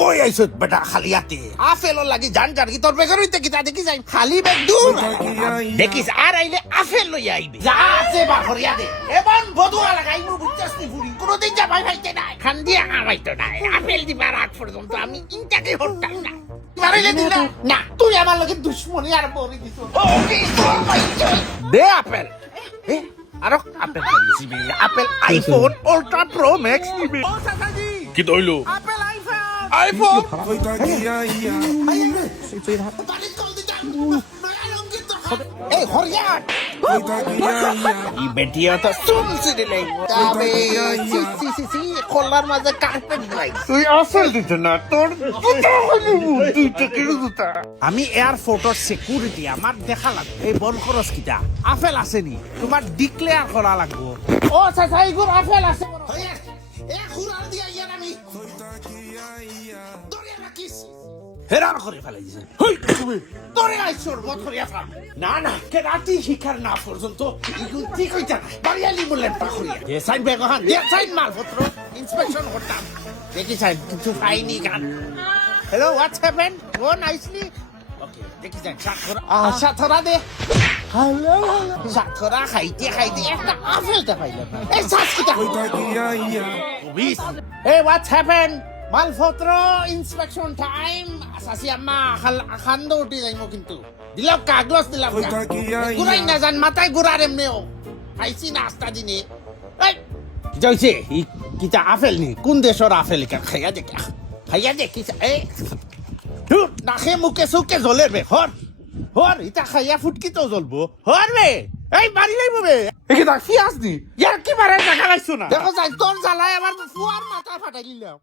কই আইছত বেটা খালিয়াতে আপেলর লাগি জান জান কি তোর বেগর হইতে কিতা দেখি যাই খালি বেগ দূর দেখিস আর আইলে আপেল লই আইবে যা আছে বা হরিয়া দে এমন বদুয়া লাগাই মু বুঝছস নি ফুরি কোনদিন যা ভাই ভাইতে নাই খান দিয়া আমাইতো নাই আপেল দিবার আগ পর্যন্ত আমি ইনটাকে হটতাম না মারিলে দিলা না তুই আমার লগে দুশমনি আর বরি দিছ দে আপেল আরো আপেল খাইছি বে apple iPhone ultra pro max নিবে ও সাসাজি কি তইলো আপেল আইফোন এই হরিয়াট ই বেটিয়া তো শুনছি দিলে তবে সি খোলার মাঝে কার্পেট নাই তুই আসল দিতে না তোর তুই তো কিরু দুটা আমি এয়ারপোর্টের সিকিউরিটি আমার দেখা লাগবে এই বল খরচ কিটা আপেল আসেনি তোমার ডিক্লেয়ার করা লাগবে ও চাচা ইগুর আপেল আছে এ খুরার দিয়া ইয়ার আমি দরিয়া রাখিস হেরান করে ফেলাই দিছে হই তুমি তোরে আইছর বত করিয়া ফেল না না কে রাতি শিকার না পর্যন্ত ইগুন ঠিক হইতা বাড়িয়ালি বললেন পাখরিয়া যে সাইন বেগ হান দে সাইন মালপত্র ইন্সপেকশন করতাম দেখি সাইন কিছু পাইনি গান হ্যালো হোয়াটস হ্যাপেন্ড গো নাইসলি ওকে দেখি সাইন সাথরা দে হ্যালো সাথরা খাইতে খাইতে একটা আপেলটা পাইলাম এই সাসকিটা বিশ এই হোয়াটস হ্যাপেন্ড মালপত্র ইন্সপেকশন টাইম সাসি আম্মা খান্দ উঠি যাইমো কিন্তু দিলাম কাগজ দিলাম গুড়াই না জান মাথায় গুড়ার এমনিও খাইছি না আস্তা দিনে যাইছে কিটা আপেল নি কোন দেশের আপেল খাইয়া দে কিটা এ নাকে মুখে সুকে জ্বলে বে হর ইটা খাইয়া ফুটকি তো জ্বলবো হর বে এই বাড়ি যাইব বে একে দেখ ফিয়াস নি ইয়ার কি মারে দেখা লাইছো না দেখো যাই তোর জ্বালায় আমার ফুয়ার মাথা ফাটাই দিলাম